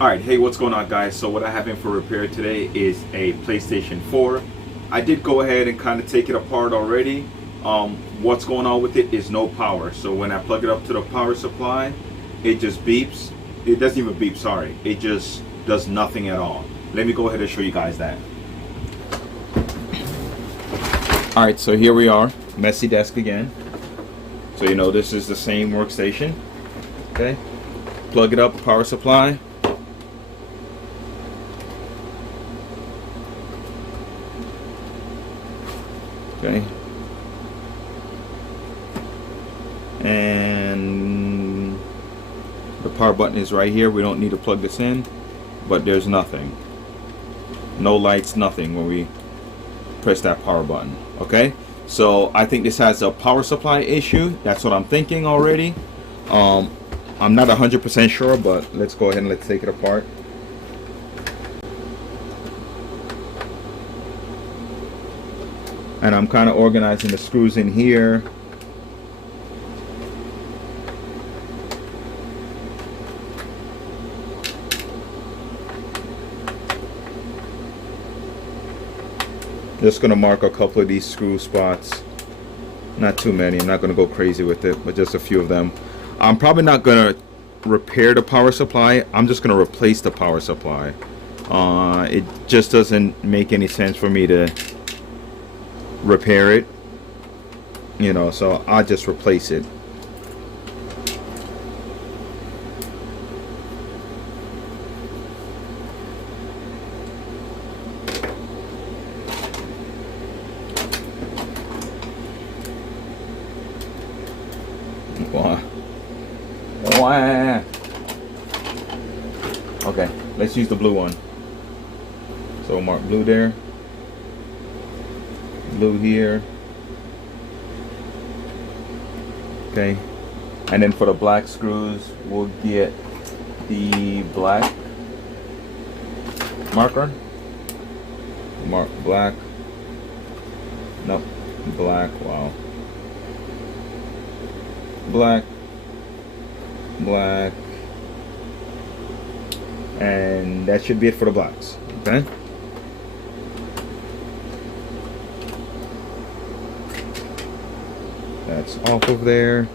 Alright, hey, what's going on, guys? So what I have in for repair today is a PlayStation 4. I did go ahead and kind of take it apart already. What's going on with it is no power. So when I plug it up to the power supply, it just beeps. It doesn't even beep, sorry. It just does nothing at all. Let me go ahead and show you guys that. Alright, so here we are. Messy desk again. So you know this is the same workstation. Okay. Plug it up, power supply. Okay, and the power button is right here. We don't need to plug this in, but there's nothing, no lights, nothing when we press that power button. Okay, so I think this has a power supply issue. That's what I'm thinking already. I'm not 100% sure, but let's go ahead and let's take it apart. And I'm kind of organizing the screws in here. Just gonna mark a couple of these screw spots. Not too many. I'm not gonna go crazy with it, but just a few of them. I'm probably not gonna repair the power supply. I'm just gonna replace the power supply. It just doesn't make any sense for me to repair it, you know, so I'll just replace it. Okay, let's use the blue one. So mark blue there, blue here. Okay, and then for the black screws we'll get the black marker. Mark black. Nope, black. Wow. Black, black, and that should be it for the blacks. Okay. That's off of there.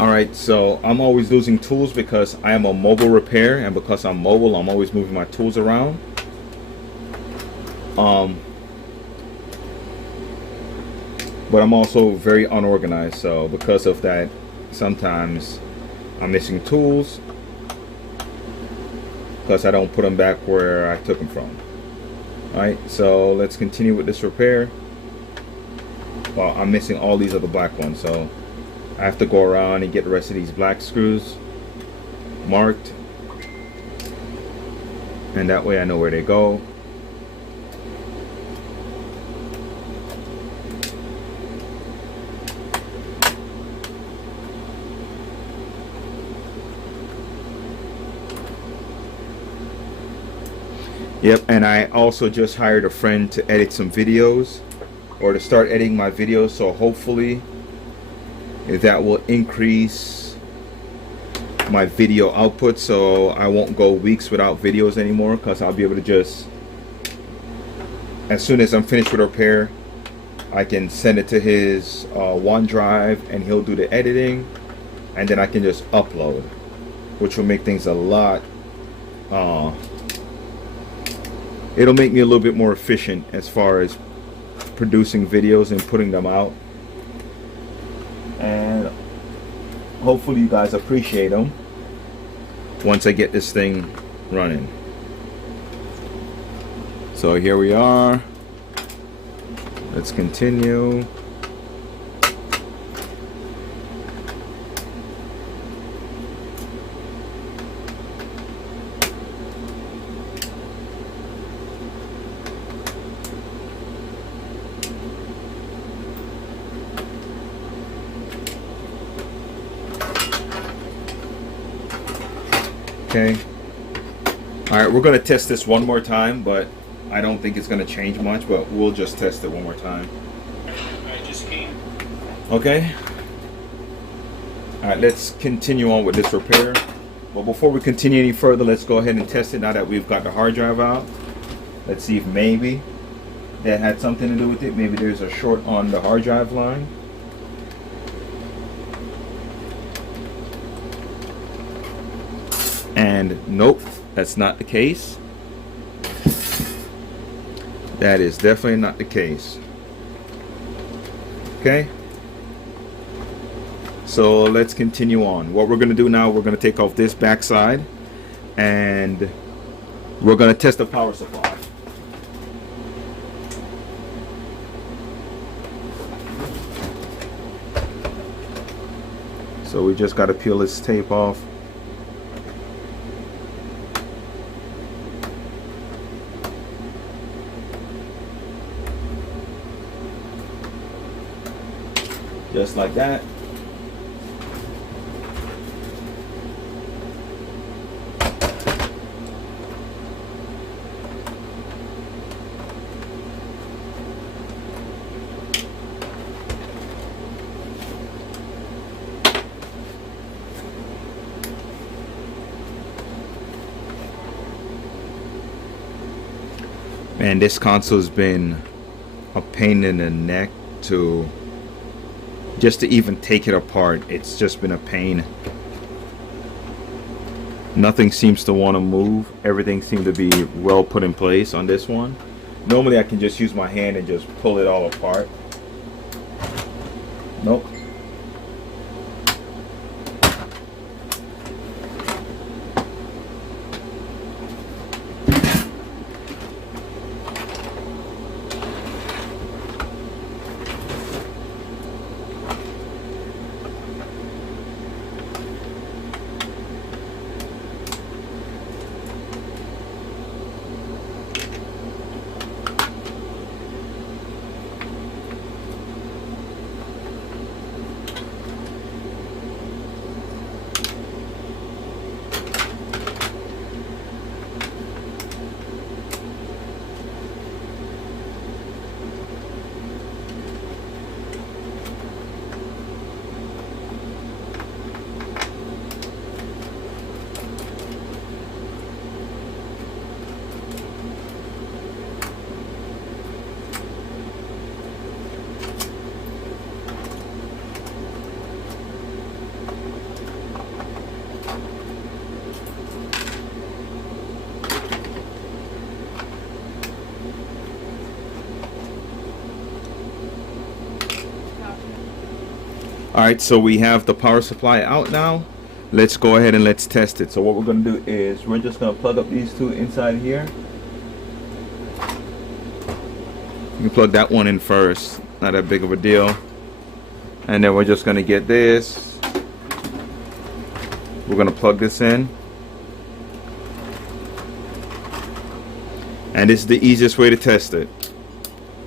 Alright, so I'm always losing tools because I am a mobile repair, and because I'm mobile, I'm always moving my tools around. But I'm also very unorganized, so because of that, sometimes I'm missing tools because I don't put them back where I took them from. Alright, so let's continue with this repair. Well, I'm missing all these other black ones, so I have to go around and get the rest of these black screws marked, and that way I know where they go. Yep, and I also just hired a friend to edit some videos, or to start editing my videos, so hopefully that will increase my video output, so I won't go weeks without videos anymore, because I'll be able to just, as soon as I'm finished with repair, I can send it to his OneDrive and he'll do the editing, and then I can just upload, which will make things a lot it'll make me a little bit more efficient as far as producing videos and putting them out, and hopefully you guys appreciate them once I get this thing running. So here we are. Let's continue. Okay. Alright, we're going to test this one more time, but I don't think it's going to change much, but we'll just test it one more time. I just came. Okay. Alright, let's continue on with this repair. But before we continue any further, let's go ahead and test it now that we've got the hard drive out. Let's see if maybe that had something to do with it. Maybe there's a short on the hard drive line. And nope, that's not the case. That is definitely not the case. Okay. So let's continue on. What we're going to do now, we're going to take off this backside and we're going to test the power supply. So we just got to peel this tape off. Just like that. Man, this console's been a pain in the neck to even take it apart. It's just been a pain. Nothing seems to want to move. Everything seems to be well put in place on this one. Normally I can just use my hand and just pull it all apart. Nope. Alright, so we have the power supply out now. Let's go ahead and let's test it. So what we're going to do is we're just going to plug up these two inside here. You can plug that one in first, not that big of a deal. And then we're just going to get this. We're going to plug this in. And this is the easiest way to test it.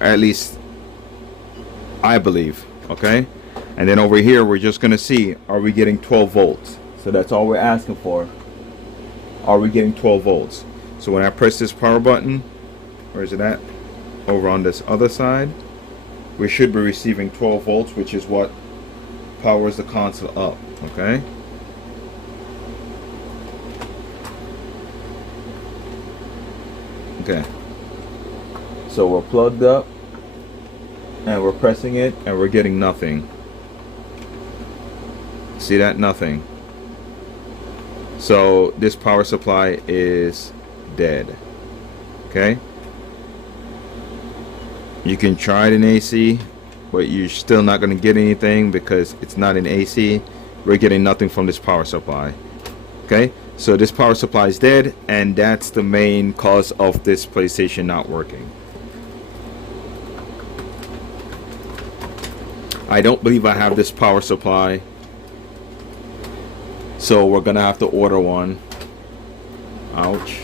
At least I believe. Okay? And then over here, we're just going to see, are we getting 12 volts? So that's all we're asking for. Are we getting 12 volts? So when I press this power button, where is it at? Over on this other side, we should be receiving 12 volts, which is what powers the console up. Okay? Okay. So we're plugged up, and we're pressing it, and we're getting nothing. See that? Nothing. So this power supply is dead. Okay? You can try it in AC, but you're still not going to get anything because it's not in AC. We're getting nothing from this power supply. Okay? So this power supply is dead, and that's the main cause of this PlayStation not working. I don't believe I have this power supply, so we're gonna have to order one. Ouch.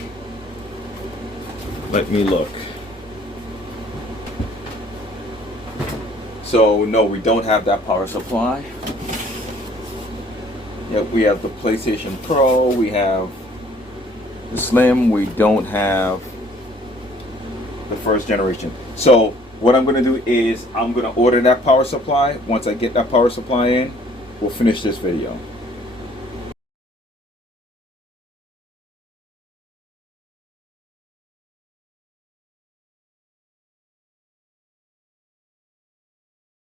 Let me look. So no, we don't have that power supply. Yep, we have the PlayStation Pro, we have the Slim, we don't have the first generation. So what I'm gonna do is I'm gonna order that power supply. Once I get that power supply in, we'll finish this video.